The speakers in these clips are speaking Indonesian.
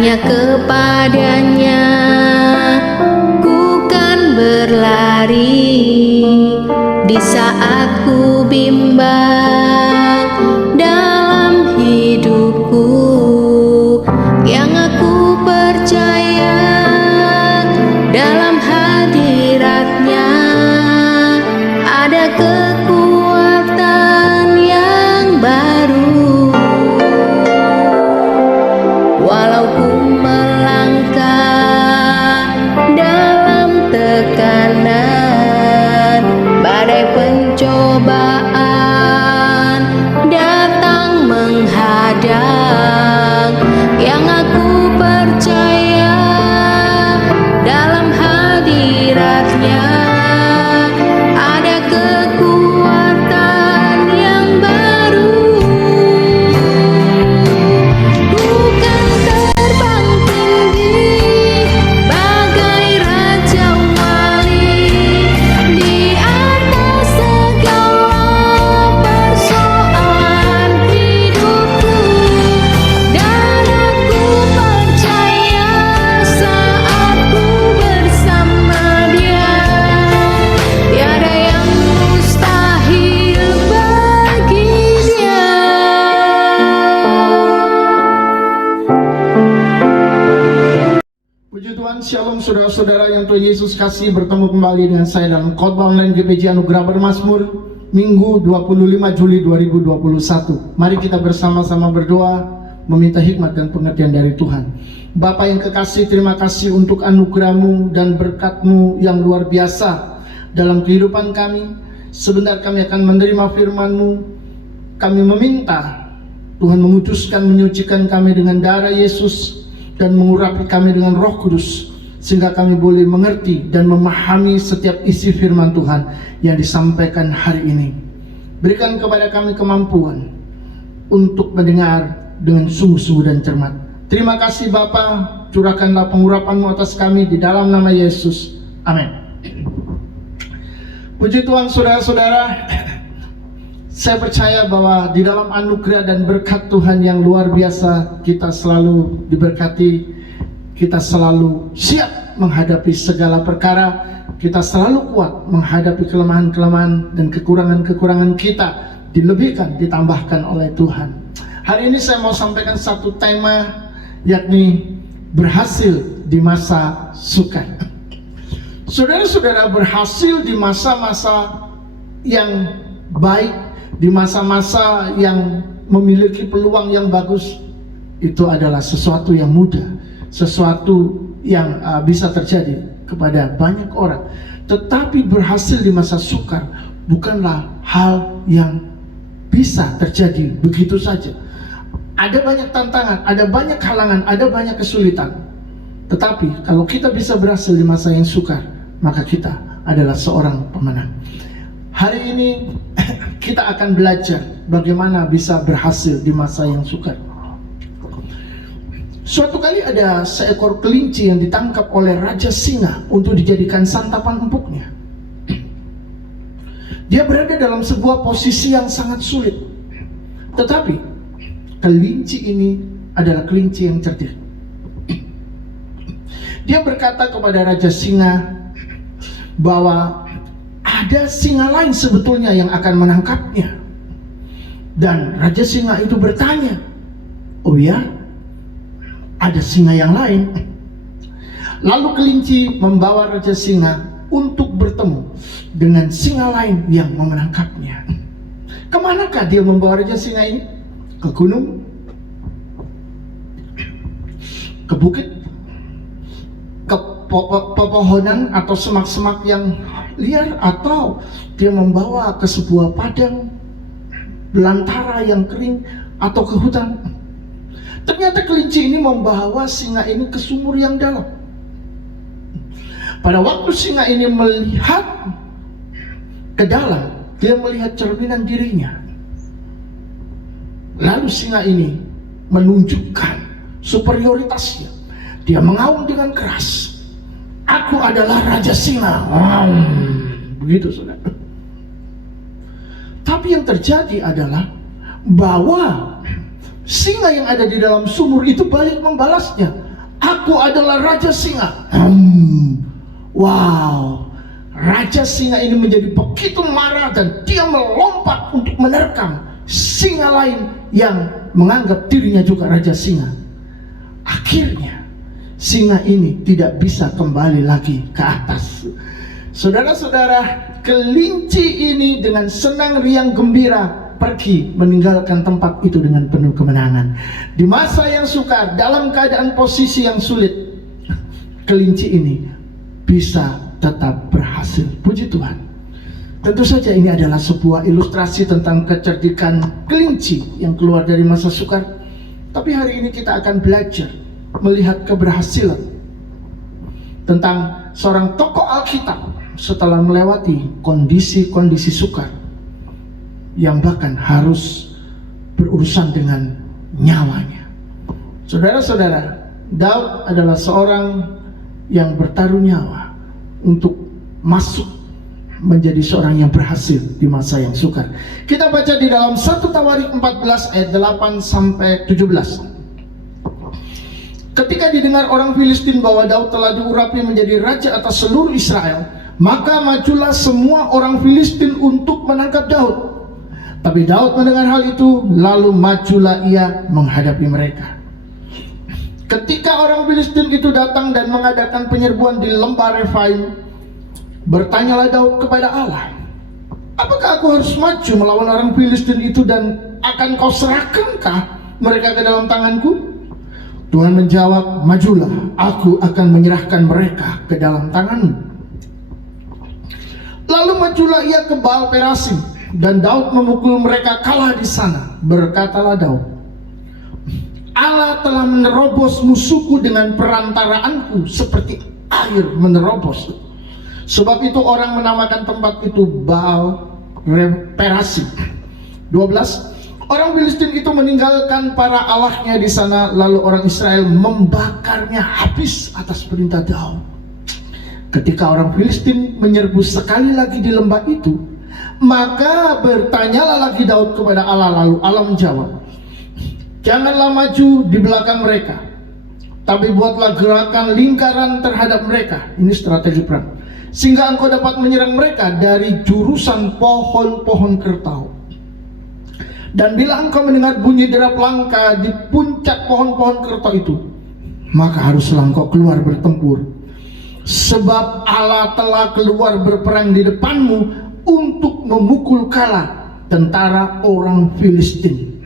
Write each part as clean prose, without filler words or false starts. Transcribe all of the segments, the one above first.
hanya kepadanya ku kan berlari di saat ku bimbang dalam hidupku. Yang aku percaya dalam hadiratnya ada kekuatan yang baru. Walau ku melangkah dalam tekanan, badai pencobaan datang menghadang, yang aku percaya dalam hadiratnya ada kekuatan yang baru. Bukan terbang tinggi bagai raja wali di atas segala persoalan hidupku, dan aku percaya saat ku bersama Dia tiada yang mustahil bagi Dia. Puji Tuhan, Shalom saudara-saudara yang Tuhan Yesus kasih, bertemu kembali dengan saya dalam khotbah online GPJ Anugerah Bermazmur Minggu 25 Juli 2021. Mari kita bersama-sama berdoa meminta hikmat dan pengertian dari Tuhan. Bapa yang kekasih, terima kasih untuk anugerah-Mu dan berkat-Mu yang luar biasa dalam kehidupan kami. Sebentar kami akan menerima firman-Mu. Kami meminta Tuhan memutuskan menyucikan kami dengan darah Yesus dan mengurapi kami dengan Roh Kudus, sehingga kami boleh mengerti dan memahami setiap isi firman Tuhan yang disampaikan hari ini. Berikan kepada kami kemampuan untuk mendengar dengan sungguh-sungguh dan cermat. Terima kasih Bapa, curahkanlah pengurapan-Mu atas kami di dalam nama Yesus. Amin. Puji Tuhan saudara-saudara, saya percaya bahwa di dalam anugerah dan berkat Tuhan yang luar biasa, kita selalu diberkati, kita selalu siap menghadapi segala perkara, kita selalu kuat menghadapi kelemahan-kelemahan dan kekurangan-kekurangan kita, dilebihkan, ditambahkan oleh Tuhan. Hari ini saya mau sampaikan satu tema, yakni berhasil di masa sukar. Saudara-saudara, berhasil di masa-masa yang baik, di masa-masa yang memiliki peluang yang bagus, itu adalah sesuatu yang mudah, sesuatu yang bisa terjadi kepada banyak orang. Tetapi berhasil di masa sukar bukanlah hal yang bisa terjadi begitu saja. Ada banyak tantangan, ada banyak halangan, ada banyak kesulitan. Tetapi kalau kita bisa berhasil di masa yang sukar, maka kita adalah seorang pemenang. Hari ini kita akan belajar bagaimana bisa berhasil di masa yang sukar. Suatu kali ada seekor kelinci yang ditangkap oleh Raja Singa untuk dijadikan santapan empuknya. Dia berada dalam sebuah posisi yang sangat sulit. Tetapi kelinci ini adalah kelinci yang cerdik. Dia berkata kepada Raja Singa bahwa ada singa lain sebetulnya yang akan menangkapnya. Dan Raja Singa itu bertanya, "Oh ya? Ada singa yang lain?" Lalu kelinci membawa Raja Singa untuk bertemu dengan singa lain yang mau menangkapnya. Kemanakah dia membawa Raja Singa ini? Ke gunung? Ke bukit? Ke pepohonan atau semak-semak yang liar? Atau dia membawa ke sebuah padang belantara yang kering, atau ke hutan? Ternyata kelinci ini membawa singa ini ke sumur yang dalam. Pada waktu singa ini melihat ke dalam, dia melihat cerminan dirinya. Lalu singa ini menunjukkan superioritasnya. Dia mengaum dengan keras, "Aku adalah Raja Singa." Begitu saudara. Tapi yang terjadi adalah bahwa singa yang ada di dalam sumur itu balik membalasnya. Aku adalah Raja Singa. Wow, Raja Singa ini menjadi begitu marah dan dia melompat untuk menerkam singa lain yang menganggap dirinya juga Raja Singa. Akhirnya singa ini tidak bisa kembali lagi ke atas. Saudara-saudara, kelinci ini dengan senang riang gembira pergi meninggalkan tempat itu dengan penuh kemenangan. Di masa yang sukar, dalam keadaan posisi yang sulit, kelinci ini bisa tetap berhasil. Puji Tuhan. Tentu saja ini adalah sebuah ilustrasi tentang kecerdikan kelinci yang keluar dari masa sukar. Tapi hari ini kita akan belajar melihat keberhasilan tentang seorang tokoh Alkitab setelah melewati kondisi-kondisi sukar yang bahkan harus berurusan dengan nyawanya. Saudara-saudara, Daud adalah seorang yang bertaruh nyawa untuk masuk menjadi seorang yang berhasil di masa yang sukar. Kita baca di dalam 1 Tawarik 14 ayat 8 sampai 17. Ketika didengar orang Filistin bahwa Daud telah diurapi menjadi raja atas seluruh Israel, maka majulah semua orang Filistin untuk menangkap Daud. Tapi Daud mendengar hal itu, lalu majulah ia menghadapi mereka. Ketika orang Filistin itu datang dan mengadakan penyerbuan di lembah Refaim, bertanyalah Daud kepada Allah, apakah aku harus maju melawan orang Filistin itu dan akan kau serahkankah mereka ke dalam tanganku? Tuhan menjawab, majulah, aku akan menyerahkan mereka ke dalam tanganmu. Lalu majulah ia ke Baal Perasim, dan Daud memukul mereka kalah di sana. Berkatalah Daud, Allah telah menerobos musuhku dengan perantaraanku seperti air menerobos. Sebab itu orang menamakan tempat itu Baal Perasim. 12. Orang Filistin itu meninggalkan para allahnya di sana, lalu orang Israel membakarnya habis atas perintah Daud. Ketika orang Filistin menyerbu sekali lagi di lembah itu, maka bertanyalah lagi Daud kepada Allah, lalu Allah menjawab, janganlah maju di belakang mereka, tapi buatlah gerakan lingkaran terhadap mereka. Ini strategi perang, sehingga engkau dapat menyerang mereka dari jurusan pohon-pohon kertau. Dan bila engkau mendengar bunyi derap langkah di puncak pohon-pohon kertau itu, maka haruslah engkau keluar bertempur, sebab Allah telah keluar berperang di depanmu untuk memukul kalah tentara orang Filistin.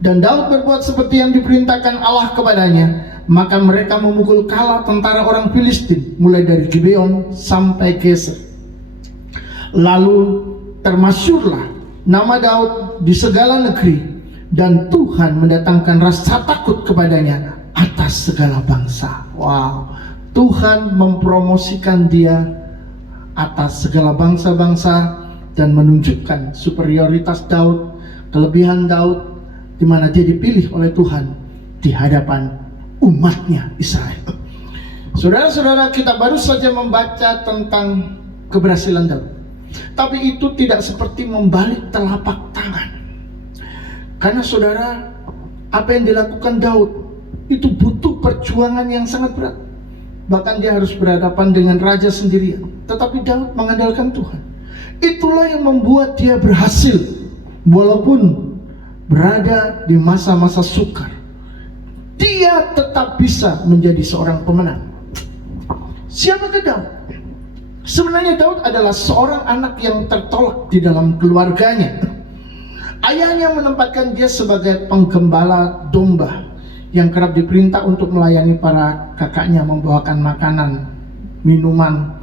Dan Daud berbuat seperti yang diperintahkan Allah kepadanya, maka mereka memukul kalah tentara orang Filistin mulai dari Gibeon sampai Geser. Lalu termasyurlah nama Daud di segala negeri, dan Tuhan mendatangkan rasa takut kepadanya atas segala bangsa. Wow, Tuhan mempromosikan dia atas segala bangsa-bangsa dan menunjukkan superioritas Daud, kelebihan Daud, di mana dia dipilih oleh Tuhan di hadapan umatnya Israel. Saudara-saudara, kita baru saja membaca tentang keberhasilan Daud. Tapi itu tidak seperti membalik telapak tangan. Karena saudara, apa yang dilakukan Daud itu butuh perjuangan yang sangat berat. Bahkan dia harus berhadapan dengan raja sendirian. Tetapi Daud mengandalkan Tuhan. Itulah yang membuat dia berhasil, walaupun berada di masa-masa sukar. Dia tetap bisa menjadi seorang pemenang. Siapakah Daud? Sebenarnya Daud adalah seorang anak yang tertolak di dalam keluarganya. Ayahnya menempatkan dia sebagai penggembala domba yang kerap diperintah untuk melayani para kakaknya, membawakan makanan, minuman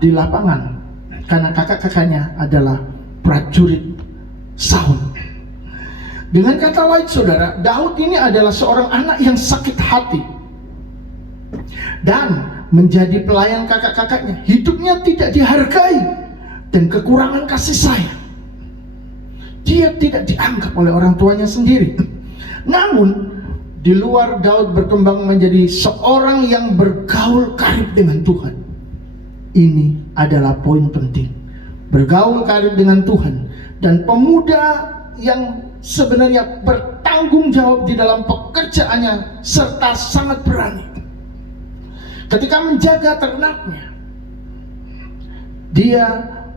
di lapangan, karena kakak-kakaknya adalah prajurit Saul. Dengan kata lain saudara, Daud ini adalah seorang anak yang sakit hati dan menjadi pelayan kakak-kakaknya. Hidupnya tidak dihargai dan kekurangan kasih sayang. Dia tidak dianggap oleh orang tuanya sendiri. Namun di luar Daud berkembang menjadi seorang yang bergaul karib dengan Tuhan. Ini adalah poin penting. Bergaul karib dengan Tuhan, dan pemuda yang sebenarnya bertanggung tanggung jawab di dalam pekerjaannya serta sangat berani. Ketika menjaga ternaknya, dia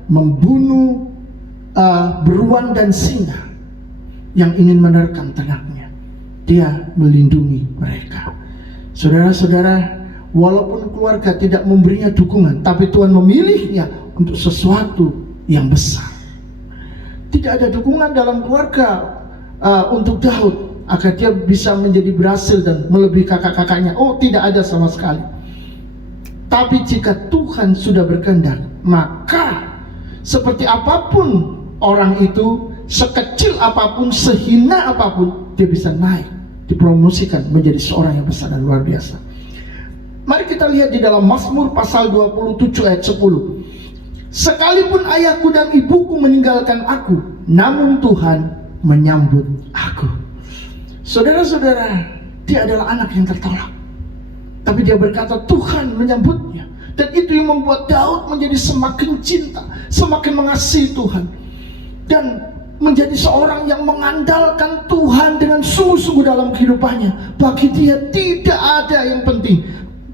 membunuh beruang dan singa yang ingin menerkam ternaknya. Dia melindungi mereka. Saudara-saudara, walaupun keluarga tidak memberinya dukungan, tapi Tuhan memilihnya untuk sesuatu yang besar. Tidak ada dukungan dalam keluarga untuk Daud agar dia bisa menjadi berhasil dan melebihi kakak-kakaknya. Oh, tidak ada sama sekali. Tapi jika Tuhan sudah berkehendak, maka seperti apapun orang itu, sekecil apapun, sehina apapun, dia bisa naik, dipromosikan menjadi seorang yang besar dan luar biasa. Mari kita lihat di dalam Mazmur pasal 27 ayat 10. Sekalipun ayahku dan ibuku meninggalkan aku, namun Tuhan menyambut aku. Saudara-saudara, dia adalah anak yang tertolak, tapi dia berkata Tuhan menyambutnya. Dan itu yang membuat Daud menjadi semakin cinta, semakin mengasihi Tuhan, dan menjadi seorang yang mengandalkan Tuhan dengan sungguh-sungguh dalam kehidupannya. Bagi dia tidak ada yang penting.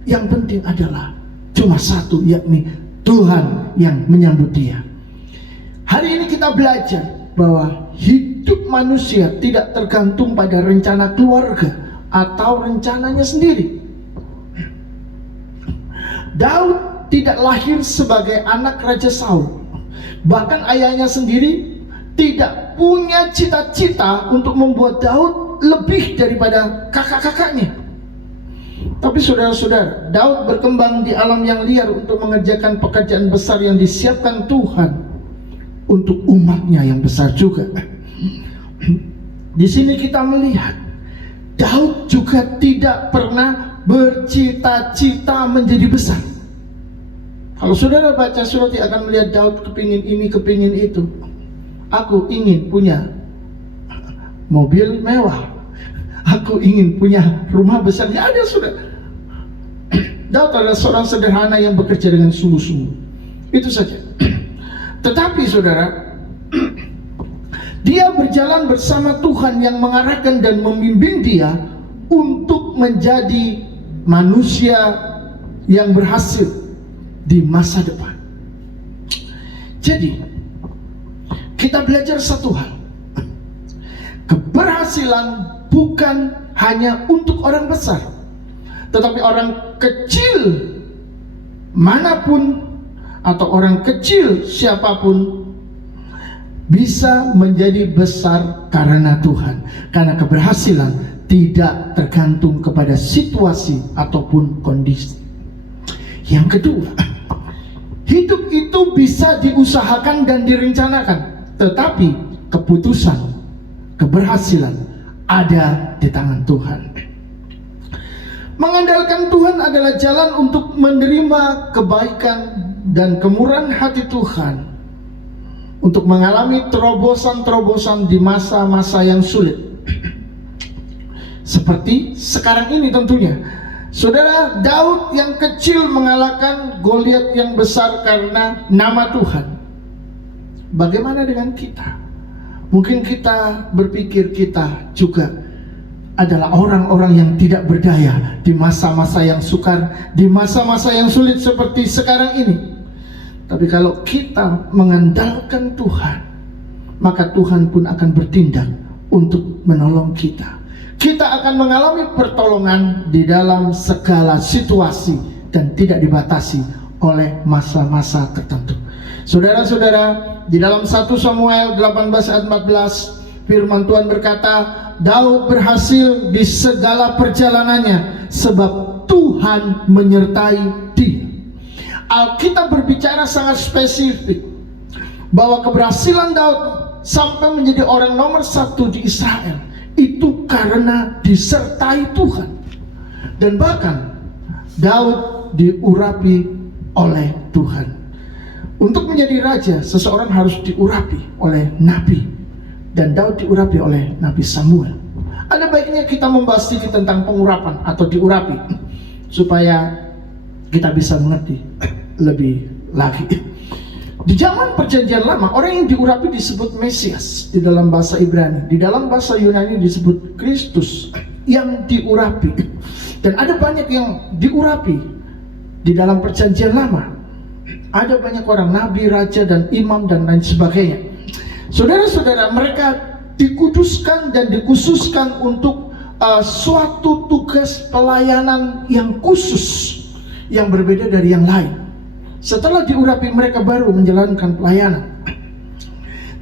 Yang penting adalah cuma satu, yakni Tuhan yang menyambut dia. Hari ini kita belajar bahwa hidup manusia tidak tergantung pada rencana keluarga atau rencananya sendiri. Daud tidak lahir sebagai anak Raja Saul. Bahkan ayahnya sendiri tidak punya cita-cita untuk membuat Daud lebih daripada kakak-kakaknya. Tapi saudara-saudara, Daud berkembang di alam yang liar untuk mengerjakan pekerjaan besar yang disiapkan Tuhan untuk umatnya yang besar juga. Di sini kita melihat Daud juga tidak pernah bercita-cita menjadi besar. Kalau saudara baca surat, akan melihat Daud kepingin ini, kepingin itu. Aku ingin punya mobil mewah, aku ingin punya rumah besar. Ya ada, saudara. Daud adalah seorang sederhana yang bekerja dengan sungguh-sungguh. Itu saja. Tetapi saudara, dia berjalan bersama Tuhan yang mengarahkan dan membimbing dia untuk menjadi manusia yang berhasil di masa depan. Jadi kita belajar satu hal. Keberhasilan bukan hanya untuk orang besar, tetapi orang kecil manapun atau orang kecil siapapun bisa menjadi besar karena Tuhan. Karena keberhasilan tidak tergantung kepada situasi ataupun kondisi. Yang kedua, hidup itu bisa diusahakan dan direncanakan, tetapi keputusan, keberhasilan ada di tangan Tuhan. Mengandalkan Tuhan adalah jalan untuk menerima kebaikan dan kemurahan hati Tuhan, untuk mengalami terobosan-terobosan di masa-masa yang sulit. Seperti sekarang ini tentunya. Saudara, Daud yang kecil mengalahkan Goliat yang besar karena nama Tuhan. Bagaimana dengan kita? Mungkin kita berpikir kita juga adalah orang-orang yang tidak berdaya di masa-masa yang sukar, di masa-masa yang sulit seperti sekarang ini. Tapi kalau kita mengandalkan Tuhan, maka Tuhan pun akan bertindak untuk menolong kita. Kita akan mengalami pertolongan di dalam segala situasi dan tidak dibatasi oleh masa-masa tertentu. Saudara-saudara, di dalam 1 Samuel 18 ayat 14, firman Tuhan berkata, Daud berhasil di segala perjalanannya sebab Tuhan menyertai dia. Alkitab berbicara sangat spesifik bahwa keberhasilan Daud sampai menjadi orang nomor 1 di Israel itu karena disertai Tuhan. Dan bahkan Daud diurapi oleh Tuhan. Untuk menjadi raja, seseorang harus diurapi oleh nabi, dan Daud diurapi oleh Nabi Samuel. Ada baiknya kita membahas sedikit tentang pengurapan atau diurapi, supaya kita bisa mengerti lebih lagi. Di zaman perjanjian lama, orang yang diurapi disebut Mesias di dalam bahasa Ibrani. Di dalam bahasa Yunani disebut Kristus yang diurapi. Dan ada banyak yang diurapi di dalam perjanjian lama. Ada banyak orang, nabi, raja, dan imam, dan lain sebagainya. Saudara-saudara, mereka dikuduskan dan dikhususkan untuk suatu tugas pelayanan yang khusus, yang berbeda dari yang lain. Setelah diurapi, mereka baru menjalankan pelayanan.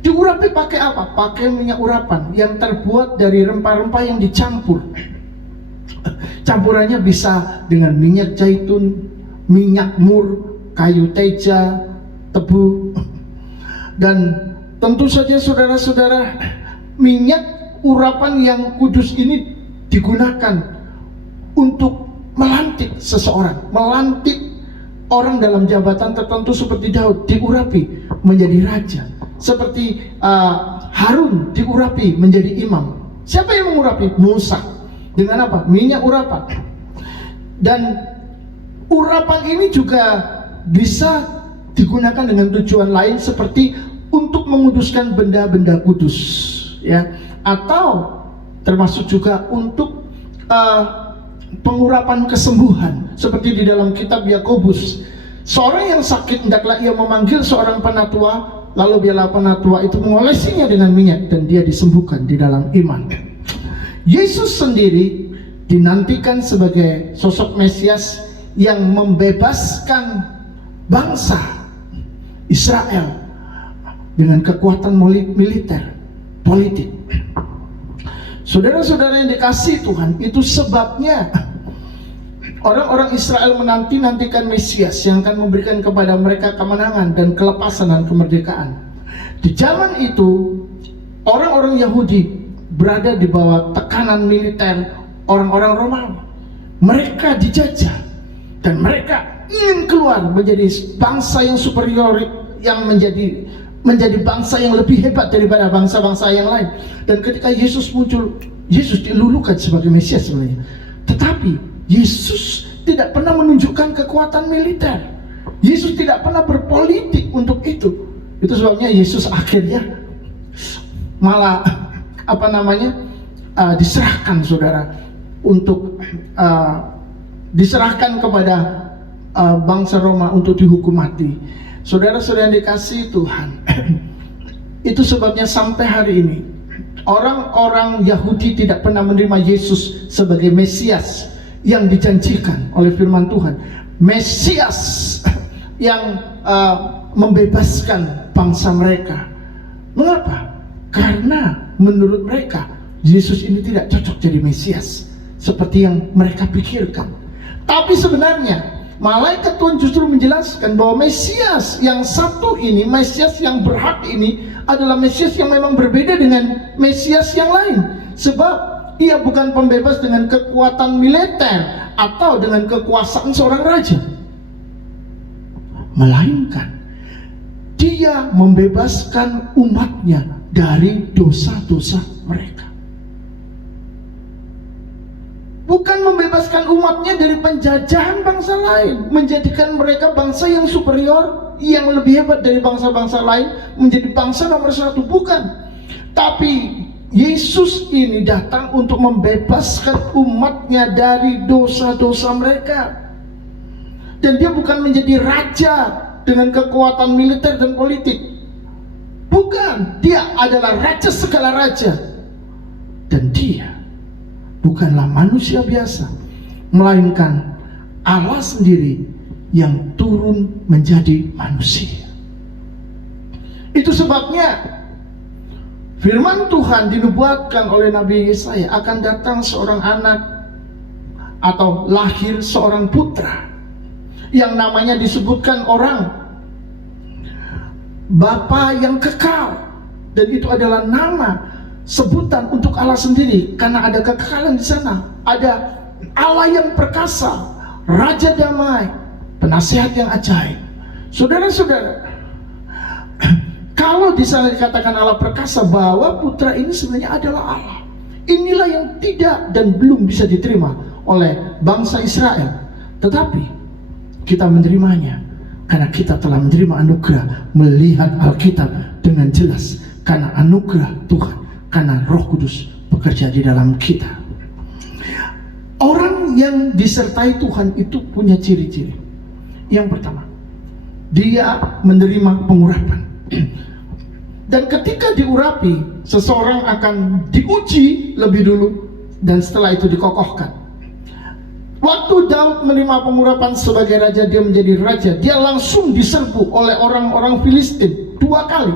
Diurapi pakai apa? Pakai minyak urapan yang terbuat dari rempah-rempah yang dicampur. Campurannya bisa dengan minyak zaitun, minyak mur, kayu teja, tebu. Dan tentu saja saudara-saudara, minyak urapan yang kudus ini digunakan untuk melantik seseorang, melantik orang dalam jabatan tertentu seperti Daud diurapi menjadi raja, seperti Harun diurapi menjadi imam. Siapa yang mengurapi? Musa. Dengan apa? Minyak urapan. Dan urapan ini juga bisa digunakan dengan tujuan lain, seperti untuk menguduskan benda-benda kudus, ya, atau termasuk juga untuk pengurapan kesembuhan, seperti di dalam kitab Yakobus. Seorang yang sakit hendaklah ia memanggil seorang penatua, lalu biarlah penatua itu mengolesinya dengan minyak, dan dia disembuhkan di dalam iman. Yesus sendiri dinantikan sebagai sosok Mesias yang membebaskan bangsa Israel dengan kekuatan militer, politik. Saudara-saudara yang dikasihi Tuhan, itu sebabnya orang-orang Israel menanti-nantikan Mesias yang akan memberikan kepada mereka kemenangan dan kelepasan dan kemerdekaan. Di zaman itu, orang-orang Yahudi berada di bawah tekanan militer orang-orang Romawi. Mereka dijajah dan mereka ingin keluar menjadi bangsa yang superior, yang menjadi bangsa yang lebih hebat daripada bangsa-bangsa yang lain. Dan ketika Yesus muncul, Yesus dilulukan sebagai Mesias sebenarnya. Tetapi Yesus tidak pernah menunjukkan kekuatan militer. Yesus tidak pernah berpolitik untuk itu. Itu sebabnya Yesus akhirnya malah diserahkan, saudara, untuk diserahkan kepada bangsa Roma untuk dihukum mati. Saudara-saudara yang dikasihi Tuhan, itu sebabnya sampai hari ini orang-orang Yahudi tidak pernah menerima Yesus sebagai Mesias yang dijanjikan oleh firman Tuhan, Mesias yang membebaskan bangsa mereka. Mengapa? Karena menurut mereka Yesus ini tidak cocok jadi Mesias seperti yang mereka pikirkan. Tapi sebenarnya malaikat Tuhan justru menjelaskan bahwa Mesias yang satu ini, Mesias yang berhak ini adalah Mesias yang memang berbeda dengan Mesias yang lain. Sebab ia bukan pembebas dengan kekuatan militer atau dengan kekuasaan seorang raja, melainkan dia membebaskan umatnya dari dosa-dosa mereka. Bukan membebaskan umatnya dari penjajahan bangsa lain, menjadikan mereka bangsa yang superior, yang lebih hebat dari bangsa-bangsa lain, menjadi bangsa nomor satu. Bukan. Tapi Yesus ini datang untuk membebaskan umatnya dari dosa-dosa mereka. Dan dia bukan menjadi raja dengan kekuatan militer dan politik. Bukan. Dia adalah raja segala raja. Dan dia bukanlah manusia biasa, melainkan Allah sendiri yang turun menjadi manusia. Itu sebabnya firman Tuhan dinubuatkan oleh Nabi Yesaya, akan datang seorang anak atau lahir seorang putra yang namanya disebutkan orang Bapa yang kekal. Dan itu adalah nama, sebutan untuk Allah sendiri, karena ada kekekalan di sana. Ada Allah yang perkasa, Raja damai, penasihat yang ajaib. Saudara-saudara, kalau di sana dikatakan Allah perkasa, bahwa putra ini sebenarnya adalah Allah. Inilah yang tidak dan belum bisa diterima oleh bangsa Israel. Tetapi kita menerimanya Karena kita telah menerima anugerah, melihat Alkitab dengan jelas. Karena anugerah Tuhan, karena Roh Kudus bekerja di dalam kita. Orang yang disertai Tuhan itu punya ciri-ciri. Yang pertama, dia menerima pengurapan. Dan ketika diurapi, seseorang akan diuji lebih dulu, dan setelah itu dikokohkan. Waktu Daud menerima pengurapan sebagai raja, dia menjadi raja, dia langsung diserbu oleh orang-orang Filistin 2 kali.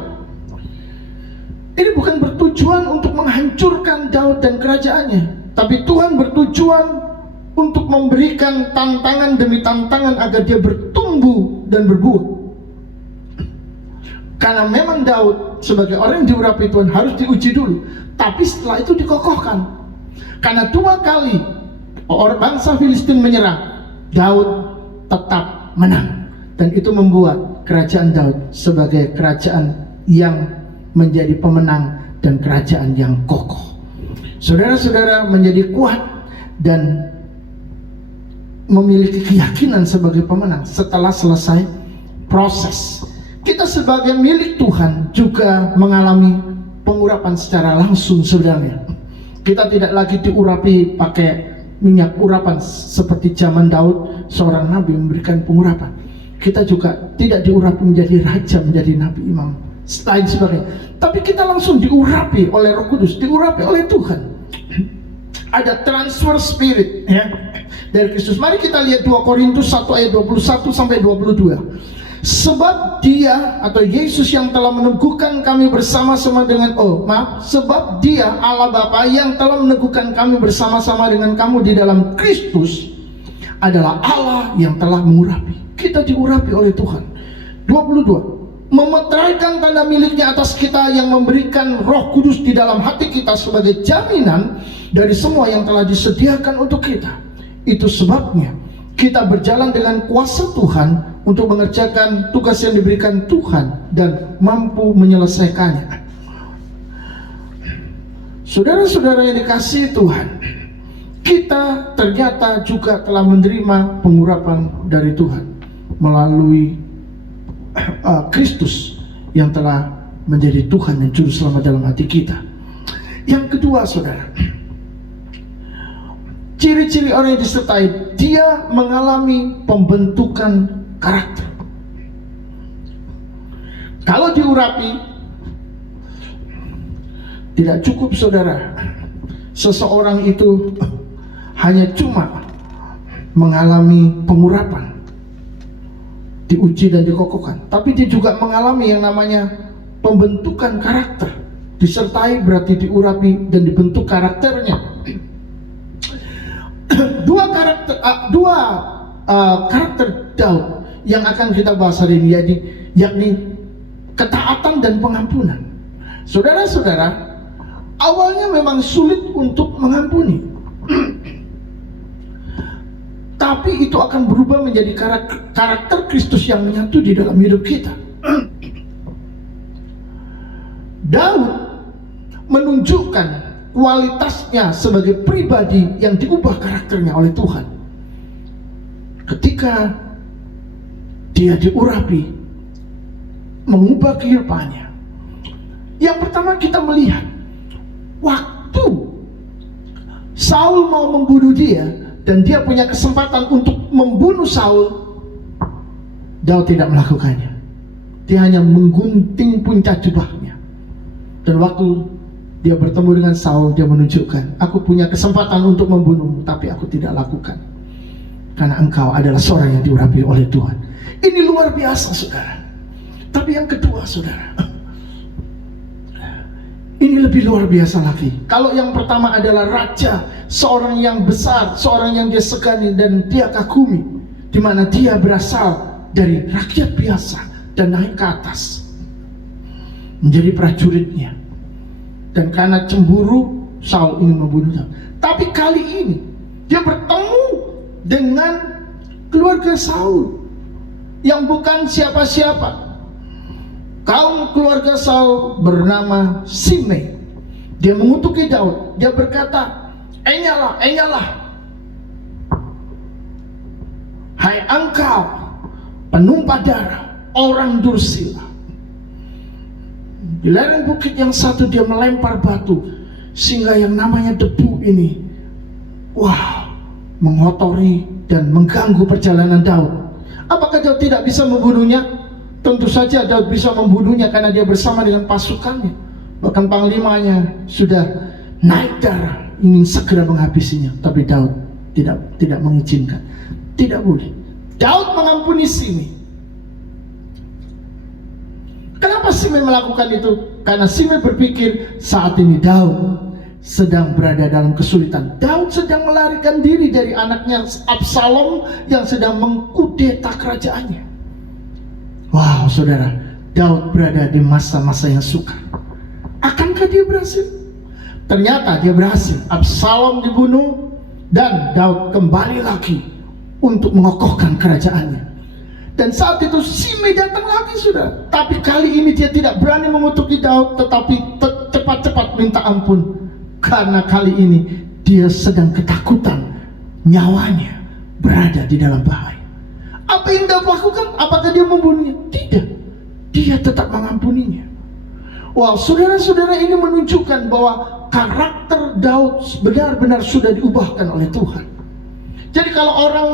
Ini bukan bertujuan untuk menghancurkan Daud dan kerajaannya, tapi Tuhan bertujuan untuk memberikan tantangan demi tantangan agar dia bertumbuh dan berbuah. Karena memang Daud sebagai orang yang diurapi Tuhan harus diuji dulu, tapi setelah itu dikokohkan. Karena 2 kali orang bangsa Filistin menyerang, Daud tetap menang, dan itu membuat kerajaan Daud sebagai kerajaan yang menjadi pemenang dan kerajaan yang kokoh. Saudara-saudara menjadi kuat dan memiliki keyakinan sebagai pemenang setelah selesai proses. Kita sebagai milik Tuhan juga mengalami pengurapan secara langsung sebenarnya. Kita tidak lagi diurapi pakai minyak urapan seperti zaman Daud, seorang nabi memberikan pengurapan. Kita juga tidak diurapi menjadi raja, menjadi nabi, imam, lain sebagainya. Tapi kita langsung diurapi oleh Roh Kudus, diurapi oleh Tuhan. Ada transfer spirit ya dari Kristus. Mari kita lihat 2 Korintus 1 ayat 21 sampai 22. Sebab dia atau Yesus yang telah meneguhkan kami bersama-sama dengan sebab dia Allah Bapa yang telah meneguhkan kami bersama-sama dengan kamu di dalam Kristus adalah Allah yang telah mengurapi. Kita diurapi oleh Tuhan. 22. Memeteraikan tanda miliknya atas kita yang memberikan Roh Kudus di dalam hati kita sebagai jaminan dari semua yang telah disediakan untuk kita. Itu sebabnya kita berjalan dengan kuasa Tuhan untuk mengerjakan tugas yang diberikan Tuhan dan mampu menyelesaikannya. Saudara-saudara yang dikasihi Tuhan, kita ternyata juga telah menerima pengurapan dari Tuhan melalui Kristus yang telah menjadi Tuhan dan Juru Selamat dalam hati kita. Yang kedua, saudara, ciri-ciri orang yang disertai, dia mengalami pembentukan karakter. Kalau diurapi, tidak cukup saudara, seseorang itu hanya cuma mengalami pengurapan, diuji dan dikokohkan, tapi dia juga mengalami yang namanya pembentukan karakter. Disertai berarti diurapi dan dibentuk karakternya. Dua karakter Daud yang akan kita bahas hari ini, yakni ketaatan dan pengampunan. Saudara-saudara, awalnya memang sulit untuk mengampuni, tapi itu akan berubah menjadi karakter Kristus yang menyatu di dalam hidup kita. Daud menunjukkan kualitasnya sebagai pribadi yang diubah karakternya oleh Tuhan. Ketika dia diurapi, mengubah kehidupannya. Yang pertama kita melihat, waktu Saul mau membunuh dia, dan dia punya kesempatan untuk membunuh Saul, Daud tidak melakukannya. Dia hanya menggunting puncak jubahnya. Dan waktu dia bertemu dengan Saul, dia menunjukkan, aku punya kesempatan untuk membunuhmu, tapi aku tidak lakukan. Karena engkau adalah seorang yang diurapi oleh Tuhan. Ini luar biasa, saudara. Tapi yang kedua, saudara, ini lebih luar biasa lagi. Kalau yang pertama adalah raja, seorang yang besar, seorang yang dia segani dan dia kagumi, di mana dia berasal dari rakyat biasa dan naik ke atas menjadi prajuritnya. Dan karena cemburu, Saul ingin membunuhnya. Tapi kali ini dia bertemu dengan keluarga Saul yang bukan siapa-siapa. Kaum keluarga Saul bernama Simei. Dia mengutuki Daud. Dia berkata, enyalah, hai engkau penumpah darah, orang dursila. Di lereng bukit yang satu dia melempar batu, sehingga yang namanya debu ini, mengotori dan mengganggu perjalanan Daud. Apakah Daud tidak bisa membunuhnya? Tentu saja Daud bisa membunuhnya karena dia bersama dengan pasukannya. Bahkan panglimanya sudah naik darah, ingin segera menghabisinya. Tapi Daud tidak mengizinkan. Tidak boleh. Daud mengampuni Simei. Kenapa Simei melakukan itu? Karena Simei berpikir saat ini Daud sedang berada dalam kesulitan. Daud sedang melarikan diri dari anaknya Absalom yang sedang mengkudeta kerajaannya. Wow, saudara, Daud berada di masa-masa yang sukar. Akankah dia berhasil? Ternyata dia berhasil. Absalom dibunuh dan Daud kembali lagi untuk mengokohkan kerajaannya. Dan saat itu Simei datang lagi, saudara. Tapi kali ini dia tidak berani mengutuki Daud, tetapi cepat-cepat minta ampun. Karena kali ini dia sedang ketakutan, nyawanya berada di dalam bahaya. Apa yang Daud lakukan? Apakah dia membunuhnya? Tidak. Dia tetap mengampuninya. Wow, saudara-saudara, ini menunjukkan bahwa karakter Daud benar-benar sudah diubahkan oleh Tuhan. Jadi kalau orang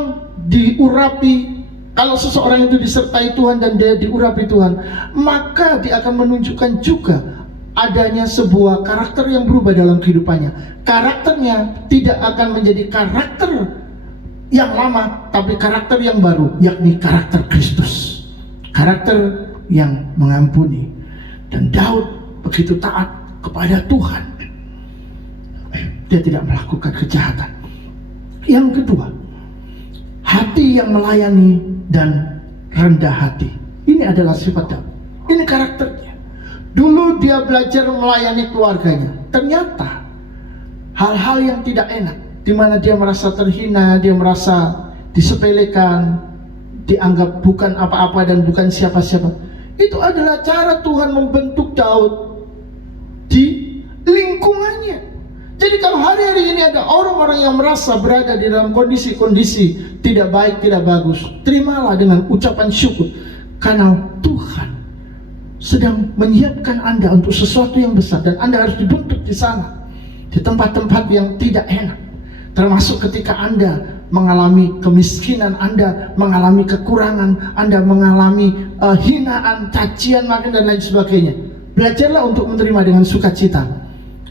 diurapi, kalau seseorang itu disertai Tuhan dan dia diurapi Tuhan, maka dia akan menunjukkan juga adanya sebuah karakter yang berubah dalam kehidupannya. Karakternya tidak akan menjadi karakter yang lama, tapi karakter yang baru, yakni karakter Kristus. Karakter yang mengampuni. Dan Daud begitu taat kepada Tuhan. Dia tidak melakukan kejahatan. Yang kedua, hati yang melayani dan rendah hati. Ini adalah sifat Daud. Ini karakternya. Dulu dia belajar melayani keluarganya. Ternyata hal-hal yang tidak enak, di mana dia merasa terhina, dia merasa disepelekan, dianggap bukan apa-apa dan bukan siapa-siapa. Itu adalah cara Tuhan membentuk Daud di lingkungannya. Jadi kalau hari-hari ini ada orang-orang yang merasa berada di dalam kondisi-kondisi tidak baik, tidak bagus, terimalah dengan ucapan syukur. Karena Tuhan sedang menyiapkan Anda untuk sesuatu yang besar. Dan Anda harus dibentuk di sana, di tempat-tempat yang tidak enak. Termasuk ketika Anda mengalami kemiskinan, Anda mengalami kekurangan, Anda mengalami hinaan, cacian, makin dan lain sebagainya. Belajarlah untuk menerima dengan sukacita.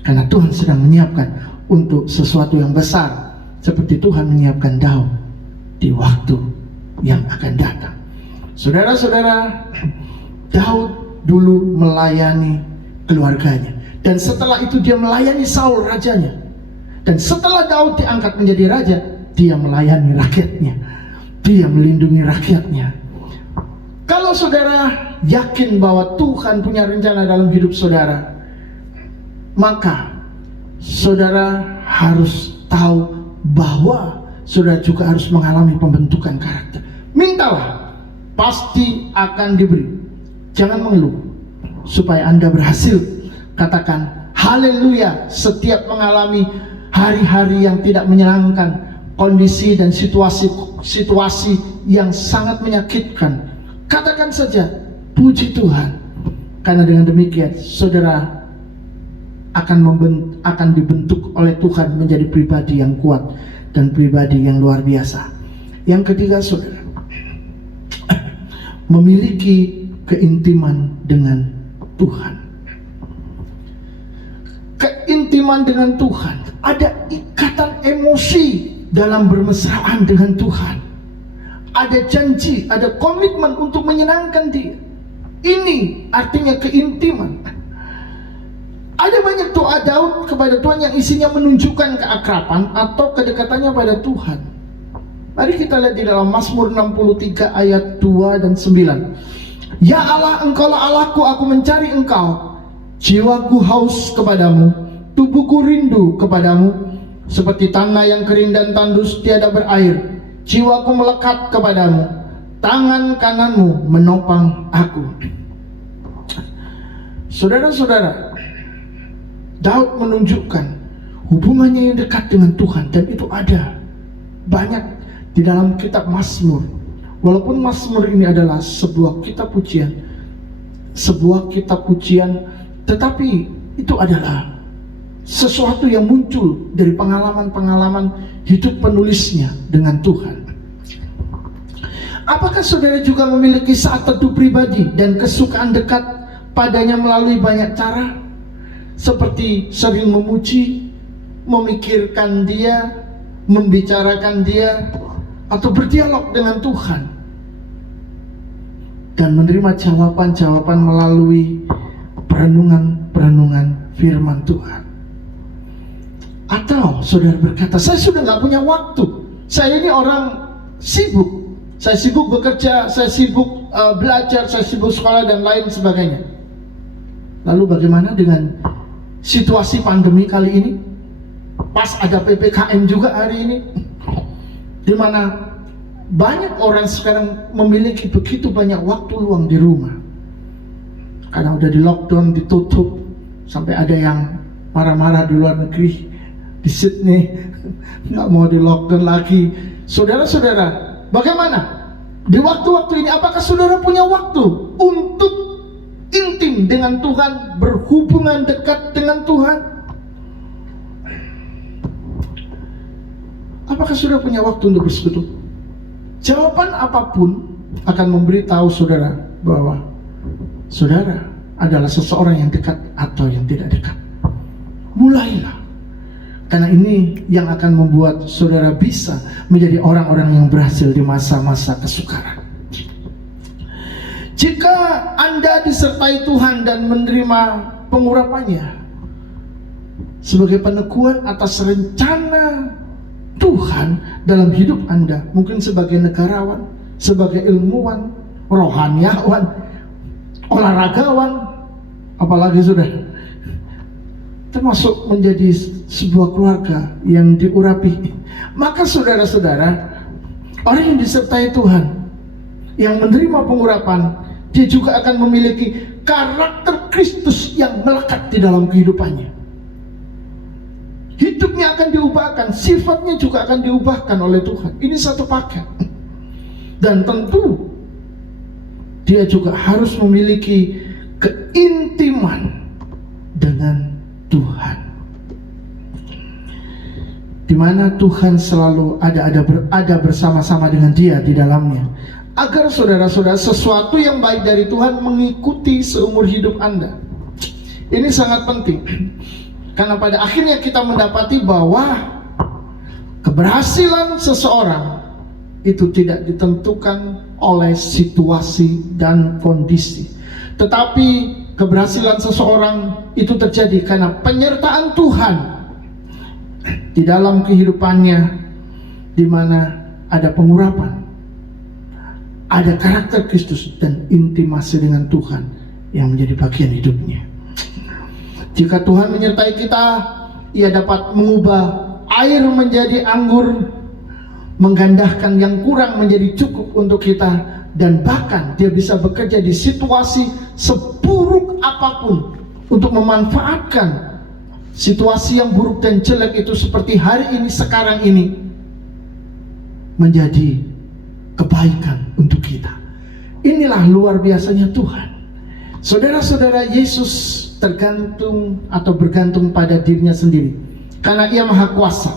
Karena Tuhan sedang menyiapkan untuk sesuatu yang besar, seperti Tuhan menyiapkan Daud di waktu yang akan datang. Saudara-saudara, Daud dulu melayani keluarganya, dan setelah itu dia melayani Saul rajanya. Dan setelah Daud diangkat menjadi raja, dia melayani rakyatnya, dia melindungi rakyatnya. Kalau saudara yakin bahwa Tuhan punya rencana dalam hidup saudara, maka saudara harus tahu bahwa saudara juga harus mengalami pembentukan karakter. Mintalah, pasti akan diberi. Jangan mengeluh, supaya Anda berhasil. Katakan haleluya setiap mengalami hari-hari yang tidak menyenangkan, kondisi dan situasi yang sangat menyakitkan. Katakan saja puji Tuhan, karena dengan demikian saudara akan dibentuk oleh Tuhan menjadi pribadi yang kuat dan pribadi yang luar biasa. Yang ketiga, saudara, memiliki keintiman dengan Tuhan. Keintiman dengan Tuhan, ada ikatan emosi dalam bermesraan dengan Tuhan. Ada janji, ada komitmen untuk menyenangkan Dia. Ini artinya keintiman. Ada banyak doa Daud kepada Tuhan yang isinya menunjukkan keakraban atau kedekatannya pada Tuhan. Mari kita lihat di dalam Mazmur 63 ayat 2 dan 9. Ya Allah, Engkaulah Allahku, aku mencari Engkau. Jiwaku haus kepadamu, tubuhku rindu kepadamu. Seperti tanah yang kering dan tandus tiada berair, jiwaku melekat kepadamu. Tangan kananmu menopang aku. Saudara-saudara, Daud menunjukkan hubungannya yang dekat dengan Tuhan, dan itu ada banyak di dalam kitab Mazmur. Walaupun Mazmur ini adalah sebuah kitab pujian, tetapi itu adalah sesuatu yang muncul dari pengalaman-pengalaman hidup penulisnya dengan Tuhan. Apakah saudara juga memiliki saat teduh pribadi dan kesukaan dekat padanya melalui banyak cara? Seperti sering memuji, memikirkan Dia, membicarakan Dia, atau berdialog dengan Tuhan, dan menerima jawaban-jawaban melalui perenungan firman Tuhan. Atau saudara berkata, saya sudah nggak punya waktu, saya ini orang sibuk, saya sibuk bekerja, saya sibuk belajar, saya sibuk sekolah dan lain sebagainya. Lalu bagaimana dengan situasi pandemi kali ini? Pas ada PPKM juga hari ini, di mana banyak orang sekarang memiliki begitu banyak waktu luang di rumah. Karena udah di lockdown, ditutup, sampai ada yang marah-marah di luar negeri, di Sydney, nggak mau di lockdown lagi. Saudara-saudara, bagaimana? Di waktu-waktu ini, apakah saudara punya waktu untuk intim dengan Tuhan, berhubungan dekat dengan Tuhan? Apakah saudara punya waktu untuk bersekutu? Jawaban apapun akan memberitahu saudara bahwa saudara adalah seseorang yang dekat atau yang tidak dekat. Mulailah, karena ini yang akan membuat saudara bisa menjadi orang-orang yang berhasil di masa-masa kesukaran. Jika Anda disertai Tuhan dan menerima pengurapannya sebagai peneguhan atas rencana Tuhan dalam hidup Anda, mungkin sebagai negarawan, sebagai ilmuwan, rohaniawan, olahragawan, apalagi sudah termasuk menjadi sebuah keluarga yang diurapi, maka saudara-saudara, orang yang disertai Tuhan, yang menerima pengurapan, dia juga akan memiliki karakter Kristus yang melekat di dalam kehidupannya. Hidupnya akan diubahkan, sifatnya juga akan diubahkan oleh Tuhan. Ini satu paket. Dan tentu dia juga harus memiliki keintiman dengan Tuhan, di mana Tuhan selalu ada bersama-sama dengan dia di dalamnya, agar saudara-saudara sesuatu yang baik dari Tuhan mengikuti seumur hidup Anda. Ini sangat penting. Karena pada akhirnya kita mendapati bahwa keberhasilan seseorang itu tidak ditentukan oleh situasi dan kondisi, tetapi keberhasilan seseorang itu terjadi karena penyertaan Tuhan di dalam kehidupannya, di mana ada pengurapan, ada karakter Kristus dan intimasi dengan Tuhan yang menjadi bagian hidupnya. Jika Tuhan menyertai kita, Ia dapat mengubah air menjadi anggur, menggandakan yang kurang menjadi cukup untuk kita, dan bahkan Dia bisa bekerja di situasi seburuk apapun untuk memanfaatkan situasi yang buruk dan jelek itu, seperti hari ini, sekarang ini, menjadi kebaikan untuk kita. Inilah luar biasanya Tuhan. Saudara-saudara, Yesus tergantung atau bergantung pada dirinya sendiri karena Ia maha kuasa.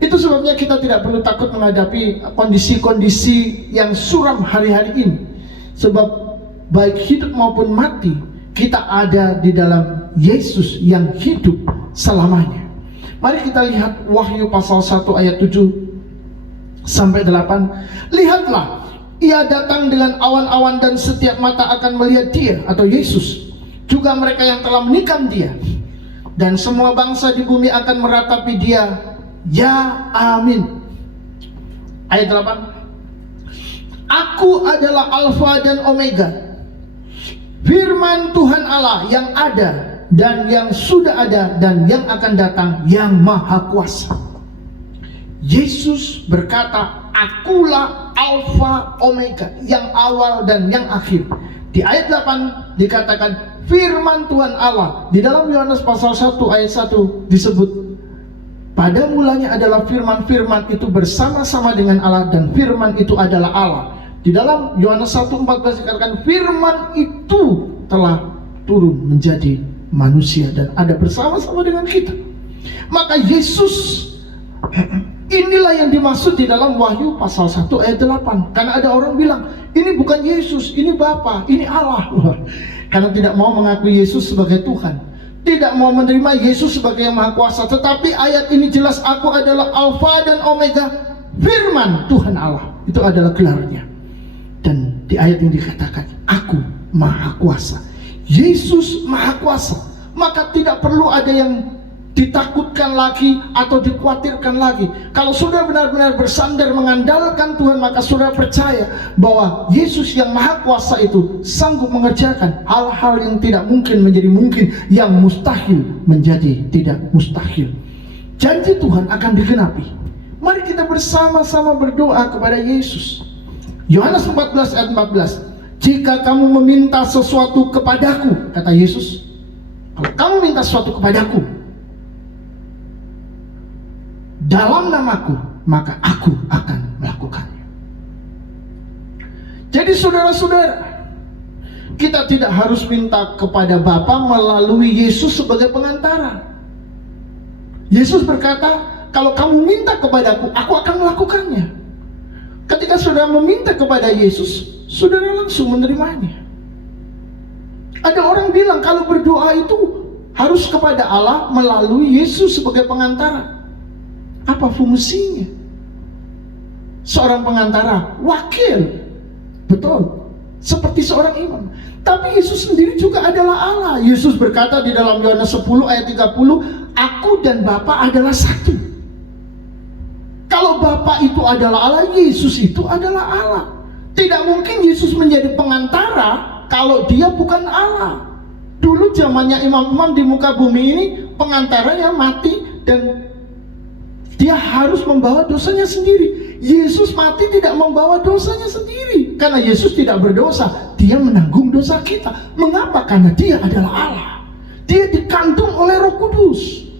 Itu sebabnya kita tidak perlu takut menghadapi kondisi-kondisi yang suram hari-hari ini, sebab baik hidup maupun mati kita ada di dalam Yesus yang hidup selamanya. Mari kita lihat Wahyu pasal 1 ayat 7 sampai 8. Lihatlah, Ia datang dengan awan-awan dan setiap mata akan melihat Dia atau Yesus, juga mereka yang telah menikam Dia, dan semua bangsa di bumi akan meratapi Dia. Ya, amin. Ayat 8. Aku adalah Alfa dan Omega, firman Tuhan Allah yang ada dan yang sudah ada dan yang akan datang, yang maha kuasa. Yesus berkata, akulah Alfa Omega, yang awal dan yang akhir. Di ayat 8 dikatakan firman Tuhan Allah. Di dalam Yohanes pasal 1 ayat 1 disebut, pada mulanya adalah firman, firman itu bersama-sama dengan Allah dan firman itu adalah Allah. Di dalam Yohanes 1:14 dikatakan firman itu telah turun menjadi manusia dan ada bersama-sama dengan kita. Maka Yesus inilah yang dimaksud di dalam Wahyu pasal 1 ayat 8. Karena ada orang bilang, ini bukan Yesus, ini Bapa, ini Allah. Karena tidak mau mengakui Yesus sebagai Tuhan, tidak mau menerima Yesus sebagai yang Maha Kuasa. Tetapi ayat ini jelas, aku adalah Alfa dan Omega, firman Tuhan Allah. Itu adalah gelarnya. Dan di ayat ini dikatakan, aku Maha Kuasa, Yesus Maha Kuasa. Maka tidak perlu ada yang ditakutkan lagi atau dikhawatirkan lagi. Kalau sudah benar-benar bersandar mengandalkan Tuhan, maka sudah percaya bahwa Yesus yang Maha Kuasa itu sanggup mengerjakan hal-hal yang tidak mungkin menjadi mungkin, yang mustahil menjadi tidak mustahil. Janji Tuhan akan digenapi. Mari kita bersama-sama berdoa kepada Yesus. Yohanes 14 ayat 14. Jika kamu meminta sesuatu kepadaku, kata Yesus, kalau kamu minta sesuatu kepadaku dalam namaku, maka aku akan melakukannya. Jadi saudara-saudara, kita tidak harus minta kepada Bapa melalui Yesus sebagai pengantara. Yesus berkata, kalau kamu minta kepadaku, aku akan melakukannya. Ketika saudara meminta kepada Yesus, saudara langsung menerimanya. Ada orang bilang kalau berdoa itu harus kepada Allah melalui Yesus sebagai pengantara. Apa fungsinya? Seorang pengantara, wakil, betul, seperti seorang imam. Tapi Yesus sendiri juga adalah Allah. Yesus berkata di dalam Yohanes 10 ayat 30, aku dan Bapa adalah satu. Kalau Bapa itu adalah Allah, Yesus itu adalah Allah. Tidak mungkin Yesus menjadi pengantara kalau dia bukan Allah. Dulu zamannya imam-imam di muka bumi ini, pengantaranya mati dan dia harus membawa dosanya sendiri. Yesus mati tidak membawa dosanya sendiri, karena Yesus tidak berdosa. Dia menanggung dosa kita. Mengapa? Karena dia adalah Allah. Dia dikandung oleh Roh Kudus.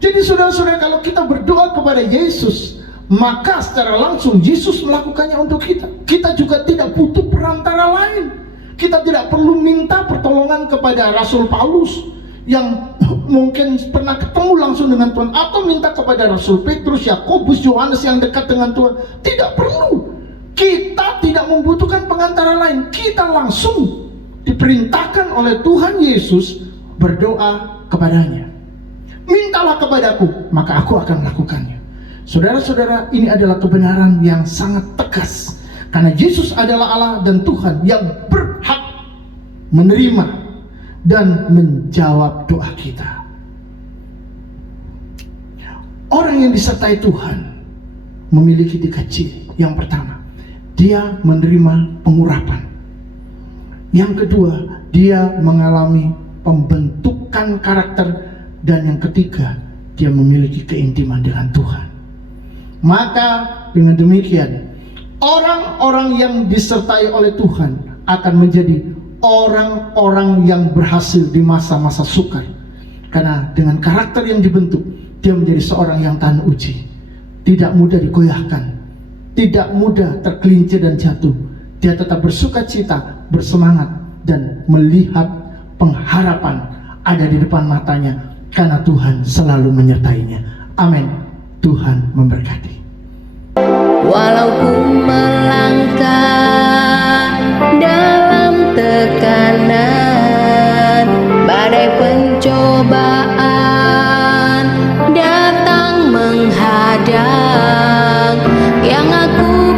Jadi saudara-saudara, kalau kita berdoa kepada Yesus, maka secara langsung Yesus melakukannya untuk kita. Kita juga tidak butuh perantara lain. Kita tidak perlu minta pertolongan kepada Rasul Paulus yang mungkin pernah ketemu langsung dengan Tuhan, atau minta kepada Rasul Petrus, Yakobus, Yohanes yang dekat dengan Tuhan. Tidak perlu. Kita tidak membutuhkan pengantara lain. Kita langsung diperintahkan oleh Tuhan Yesus berdoa kepadanya. Mintalah kepadaku, maka aku akan melakukannya. Saudara-saudara, ini adalah kebenaran yang sangat tegas, karena Yesus adalah Allah dan Tuhan yang berhak menerima dan menjawab doa kita. Orang yang disertai Tuhan memiliki 3 ciri. Yang pertama, dia menerima pengurapan. Yang kedua, dia mengalami pembentukan karakter. Dan yang ketiga, dia memiliki keintiman dengan Tuhan. Maka dengan demikian, orang-orang yang disertai oleh Tuhan akan menjadi orang-orang yang berhasil di masa-masa sukar. Karena dengan karakter yang dibentuk, dia menjadi seorang yang tahan uji, tidak mudah digoyahkan, tidak mudah tergelincir dan jatuh. Dia tetap bersuka cita, bersemangat, dan melihat pengharapan ada di depan matanya, karena Tuhan selalu menyertainya. Amin. Tuhan memberkati. Walau ku melangkah dalam tekanan, badai pencobaan datang menghadang, yang aku